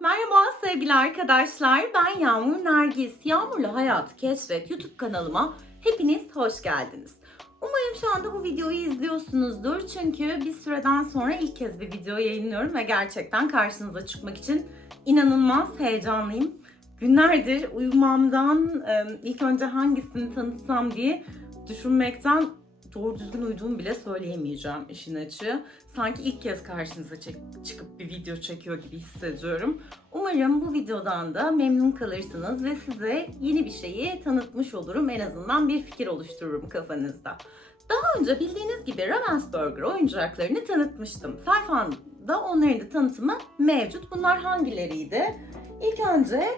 Merhaba sevgili arkadaşlar. Ben Yağmur Nergis. Yağmur'la Hayatı Keşfet YouTube kanalıma hepiniz hoş geldiniz. Umarım şu anda bu videoyu izliyorsunuzdur. Çünkü bir süreden sonra ilk kez bir video yayınlıyorum ve gerçekten karşınıza çıkmak için inanılmaz heyecanlıyım. Günlerdir uyumamdan e, ilk önce hangisini tanıtsam diye düşünmekten doğru düzgün uyuduğumu bile söyleyemeyeceğim işin açığı. Sanki ilk kez karşınıza çıkıp bir video çekiyor gibi hissediyorum. Umarım bu videodan da memnun kalırsınız ve size yeni bir şeyi tanıtmış olurum. En azından bir fikir oluştururum kafanızda. Daha önce bildiğiniz gibi Ravensburger oyuncaklarını tanıtmıştım. Sayfamda onların da tanıtımı mevcut. Bunlar hangileriydi? İlk önce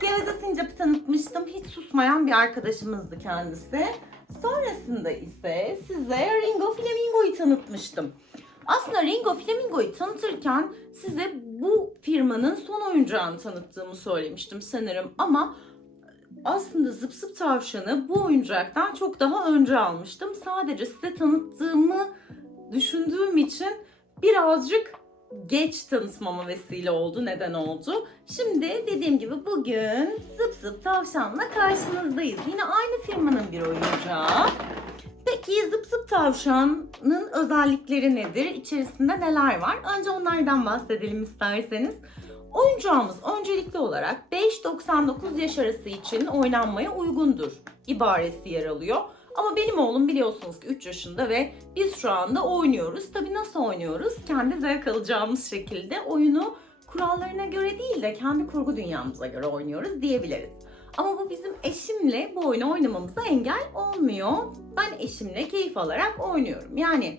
Geveze tanıtmıştım. Hiç susmayan bir arkadaşımızdı kendisi. Sonrasında ise size Ringo Flamingo'yu tanıtmıştım. Aslında Ringo Flamingo'yu tanıtırken size bu firmanın son oyuncağını tanıttığımı söylemiştim sanırım ama aslında Zıp Zıp Tavşan'ı bu oyuncaktan çok daha önce almıştım. Sadece size tanıttığımı düşündüğüm için birazcık geç tanıtmama vesile oldu. Neden oldu? Şimdi dediğim gibi bugün Zıp Zıp Tavşan'la karşınızdayız. Yine aynı firmanın bir oyuncağı. Peki Zıp Zıp Tavşan'ın özellikleri nedir? İçerisinde neler var? Önce onlardan bahsedelim isterseniz. Oyuncağımız öncelikli olarak 5-99 yaş arası için oynanmaya uygundur ibaresi yer alıyor. Ama benim oğlum biliyorsunuz ki 3 yaşında ve biz şu anda oynuyoruz. Tabii nasıl oynuyoruz? Kendi zevk alacağımız şekilde oyunu kurallarına göre değil de kendi kurgu dünyamıza göre oynuyoruz diyebiliriz. Ama bu bizim eşimle bu oyunu oynamamıza engel olmuyor. Ben eşimle keyif alarak oynuyorum. Yani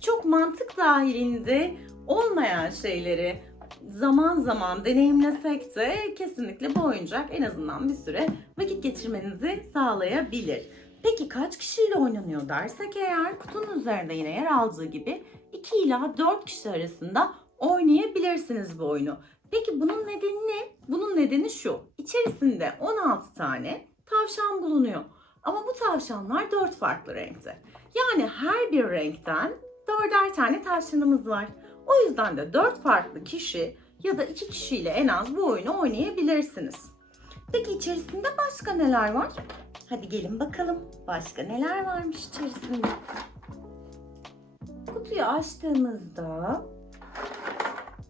çok mantık dahilinde olmayan şeyleri zaman zaman deneyimlesek de kesinlikle bu oyuncak en azından bir süre vakit geçirmenizi sağlayabilir. Peki kaç kişiyle oynanıyor dersek eğer kutunun üzerinde yine yer aldığı gibi 2 ila 4 kişi arasında oynayabilirsiniz bu oyunu. Peki bunun nedeni ne? Bunun nedeni şu. İçerisinde 16 tane tavşan bulunuyor. Ama bu tavşanlar 4 farklı renkte. Yani her bir renkten 4'er tane tavşanımız var. O yüzden de 4 farklı kişi ya da 2 kişiyle en az bu oyunu oynayabilirsiniz. Peki içerisinde başka neler var? Hadi gelin bakalım. Başka neler varmış içerisinde? Kutuyu açtığımızda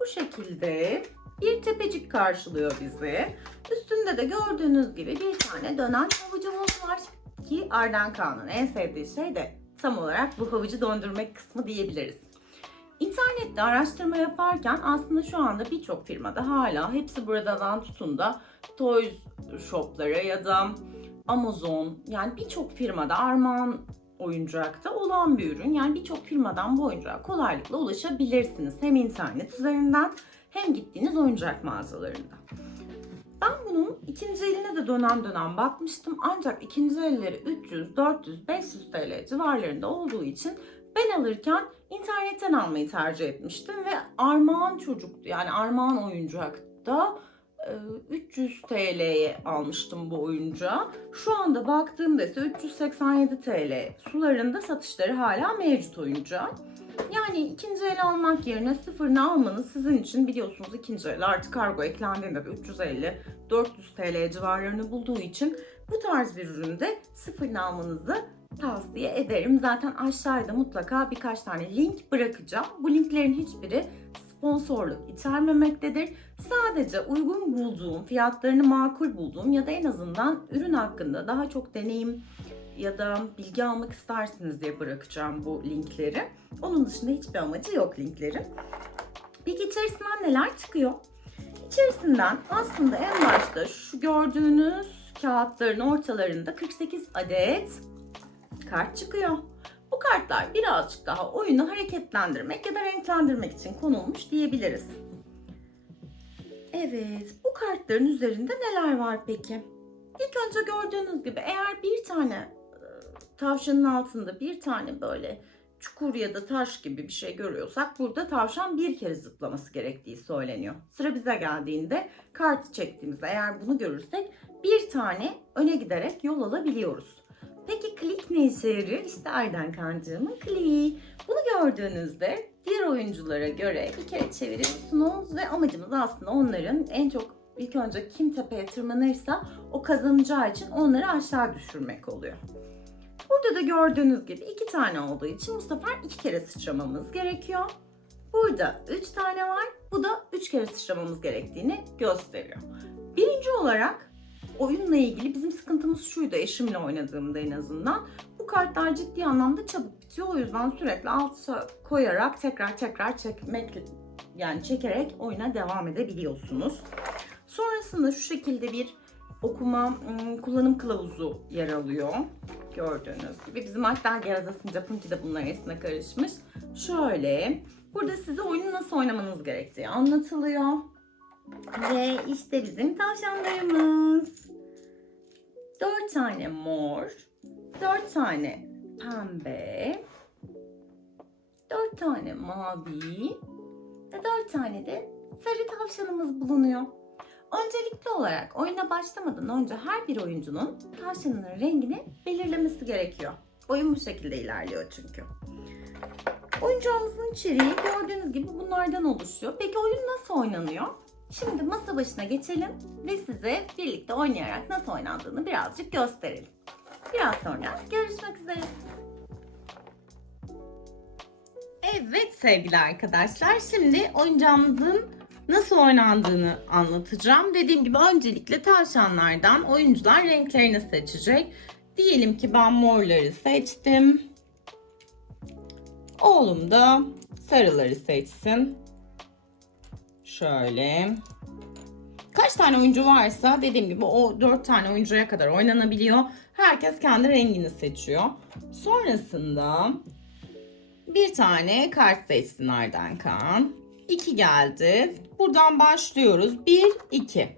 bu şekilde bir tepecik karşılıyor bizi. Üstünde de gördüğünüz gibi bir tane dönen havucumuz var. Ki Arden Kaan'ın en sevdiği şey de tam olarak bu havucu döndürmek kısmı diyebiliriz. İnternette araştırma yaparken aslında şu anda birçok firmada hala hepsi buradan tutun da Toys Shop'lara ya da Amazon yani birçok firmada armağan oyuncakta olan bir ürün. Yani birçok firmadan bu oyuncağa kolaylıkla ulaşabilirsiniz. Hem internet üzerinden hem gittiğiniz oyuncak mağazalarında. Ben bunun ikinci eline de dönem dönem bakmıştım. Ancak ikinci elleri 300, 400, 500 TL civarlarında olduğu için ben alırken internetten almayı tercih etmiştim ve armağan çocuktu. Yani armağan oyuncakta e, 300 TL'ye almıştım bu oyuncağı. Şu anda baktığımda ise 387 TL sularında satışları hala mevcut oyuncağı. Yani ikinci el almak yerine sıfırını almanız sizin için biliyorsunuz ikinci el artık kargo eklendiğinde de 350 400 TL civarlarını bulduğu için bu tarz bir üründe sıfırını almanızı tavsiye ederim. Zaten aşağıda mutlaka birkaç tane link bırakacağım. Bu linklerin hiçbiri sponsorluk içermemektedir. Sadece uygun bulduğum, fiyatlarını makul bulduğum ya da en azından ürün hakkında daha çok deneyim ya da bilgi almak istersiniz diye bırakacağım bu linkleri. Onun dışında hiçbir amacı yok linklerin. Peki içerisinden neler çıkıyor? İçerisinden aslında en başta şu gördüğünüz kağıtların ortalarında 48 adet kart çıkıyor. Bu kartlar birazcık daha oyunu hareketlendirmek ya da renklendirmek için konulmuş diyebiliriz. Evet, bu kartların üzerinde neler var peki? İlk önce gördüğünüz gibi eğer bir tane e, tavşanın altında bir tane böyle çukur ya da taş gibi bir şey görüyorsak burada tavşan bir kere zıplaması gerektiği söyleniyor. Sıra bize geldiğinde kartı çektiğimizde eğer bunu görürsek bir tane öne giderek yol alabiliyoruz. Peki klik ne işe yarıyor? İşte Arden Kancığımın kliği. Bunu gördüğünüzde diğer oyunculara göre bir kere çeviriyorsunuz ve amacımız aslında onların en çok ilk önce kim tepeye tırmanırsa o kazanacağı için onları aşağı düşürmek oluyor. Burada da gördüğünüz gibi iki tane olduğu için bu sefer iki kere sıçramamız gerekiyor. Burada üç tane var. Bu da üç kere sıçramamız gerektiğini gösteriyor. Birinci olarak oyunla ilgili bizim sıkıntımız şuydu eşimle oynadığımda en azından. Bu kartlar ciddi anlamda çabuk bitiyor. O yüzden sürekli alta koyarak tekrar tekrar çekmek yani çekerek oyuna devam edebiliyorsunuz. Sonrasında şu şekilde bir okuma ım, kullanım kılavuzu yer alıyor. Gördüğünüz gibi. Bizim hatta Gerazas'ın Japonki de bunların arasına karışmış. Şöyle. Burada size oyunu nasıl oynamanız gerektiği anlatılıyor. Ve işte bizim tavşanlarımız. Dört tane mor. Dört tane pembe. Dört tane mavi. Ve dört tane de sarı tavşanımız bulunuyor. Öncelikli olarak oyuna başlamadan önce her bir oyuncunun tavşanının rengini belirlemesi gerekiyor. Oyun bu şekilde ilerliyor çünkü. Oyuncağımızın içeriği gördüğünüz gibi bunlardan oluşuyor. Peki oyun nasıl oynanıyor? Şimdi masa başına geçelim ve size birlikte oynayarak nasıl oynandığını birazcık gösterelim. Biraz sonra görüşmek üzere. Evet sevgili arkadaşlar şimdi oyuncağımızın nasıl oynandığını anlatacağım. Dediğim gibi öncelikle tavşanlardan oyuncular renklerini seçecek. Diyelim ki ben morları seçtim. Oğlum da sarıları seçsin. Şöyle. Kaç tane oyuncu varsa dediğim gibi o 4 tane oyuncuya kadar oynanabiliyor. Herkes kendi rengini seçiyor. Sonrasında bir tane kart seçsin Arden Kaan. 2 geldi. Buradan başlıyoruz. 1, 2.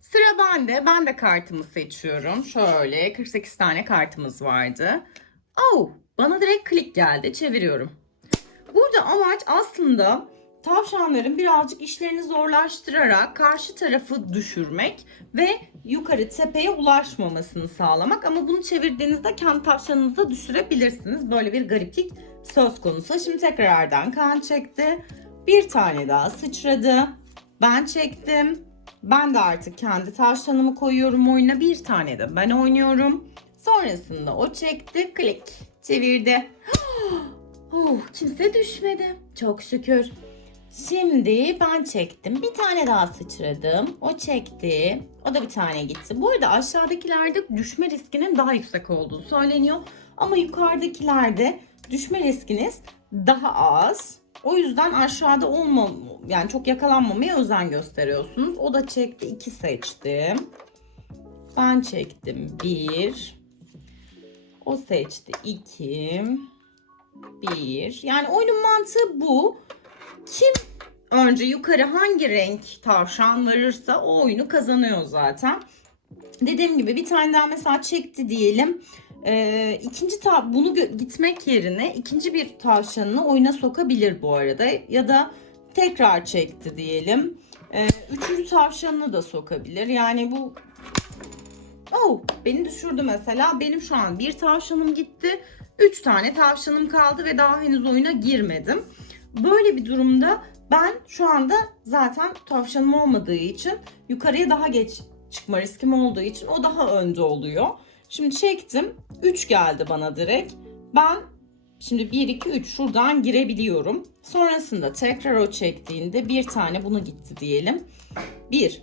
Sıra bende. Ben de kartımı seçiyorum. Şöyle 48 tane kartımız vardı. Oh, bana direkt klik geldi. Çeviriyorum. Burada amaç aslında tavşanların birazcık işlerini zorlaştırarak karşı tarafı düşürmek ve yukarı tepeye ulaşmamasını sağlamak. Ama bunu çevirdiğinizde kendi tavşanınızı da düşürebilirsiniz. Böyle bir gariplik söz konusu. Şimdi tekrardan kan çekti. Bir tane daha sıçradı. Ben çektim. Ben de artık kendi tavşanımı koyuyorum oyuna. Bir tane de ben oynuyorum. Sonrasında o çekti. Klik. Çevirdi. Oh, kimse düşmedi. Çok şükür. Şimdi ben çektim. Bir tane daha sıçradım. O çekti. O da bir tane gitti. Bu arada aşağıdakilerde düşme riskinin daha yüksek olduğu söyleniyor. Ama yukarıdakilerde düşme riskiniz daha az. O yüzden aşağıda olmam yani çok yakalanmamaya özen gösteriyorsunuz. O da çekti. iki seçtim. Ben çektim. Bir. O seçti. iki. Bir. Yani oyunun mantığı bu. Kim önce yukarı hangi renk tavşan varırsa o oyunu kazanıyor zaten. Dediğim gibi bir tane daha mesela çekti diyelim. Ee, ikinci ta bunu gitmek yerine ikinci bir tavşanını oyuna sokabilir bu arada. Ya da tekrar çekti diyelim. Ee, üçüncü tavşanını da sokabilir. Yani bu Oh, beni düşürdü mesela. Benim şu an bir tavşanım gitti. Üç tane tavşanım kaldı ve daha henüz oyuna girmedim. Böyle bir durumda ben şu anda zaten tavşanım olmadığı için yukarıya daha geç çıkma riskim olduğu için o daha önde oluyor. Şimdi çektim. 3 geldi bana direkt. Ben şimdi 1 2 3 şuradan girebiliyorum. Sonrasında tekrar o çektiğinde bir tane bunu gitti diyelim. 1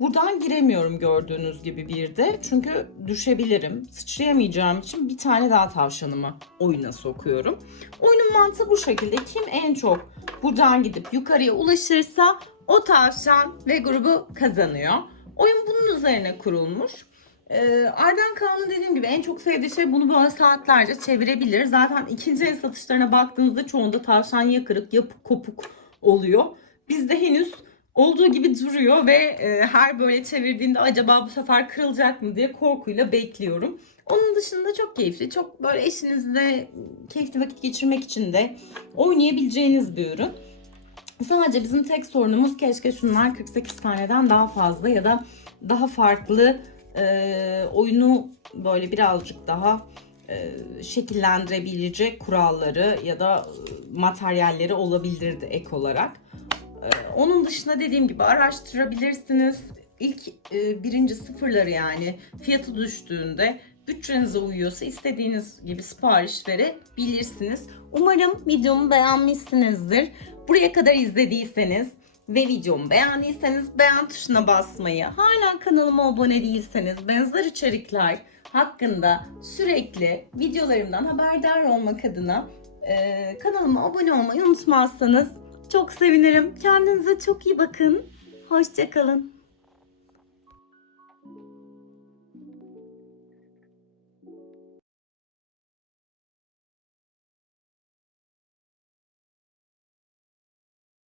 Buradan giremiyorum gördüğünüz gibi bir de. Çünkü düşebilirim. Sıçrayamayacağım için bir tane daha tavşanımı oyuna sokuyorum. Oyunun mantığı bu şekilde. Kim en çok buradan gidip yukarıya ulaşırsa o tavşan ve grubu kazanıyor. Oyun bunun üzerine kurulmuş. Ee, Arden Kaan'ın dediğim gibi en çok sevdiği şey bunu böyle saatlerce çevirebilir. Zaten ikinci el satışlarına baktığınızda çoğunda tavşan ya kırık ya kopuk oluyor. Bizde henüz olduğu gibi duruyor ve e, her böyle çevirdiğinde acaba bu sefer kırılacak mı diye korkuyla bekliyorum. Onun dışında çok keyifli, çok böyle eşinizle keyifli vakit geçirmek için de oynayabileceğiniz bir ürün. Sadece bizim tek sorunumuz keşke şunlar 48 taneden daha fazla ya da daha farklı e, oyunu böyle birazcık daha e, şekillendirebilecek kuralları ya da e, materyalleri olabilirdi ek olarak. E, onun dışında dediğim gibi araştırabilirsiniz. İlk e, birinci sıfırları yani fiyatı düştüğünde bütçenize uyuyorsa istediğiniz gibi sipariş verebilirsiniz. Umarım videomu beğenmişsinizdir. Buraya kadar izlediyseniz ve videomu beğendiyseniz beğen tuşuna basmayı, hala kanalıma abone değilseniz benzer içerikler hakkında sürekli videolarımdan haberdar olmak adına e, kanalıma abone olmayı unutmazsanız çok sevinirim. Kendinize çok iyi bakın. Hoşçakalın.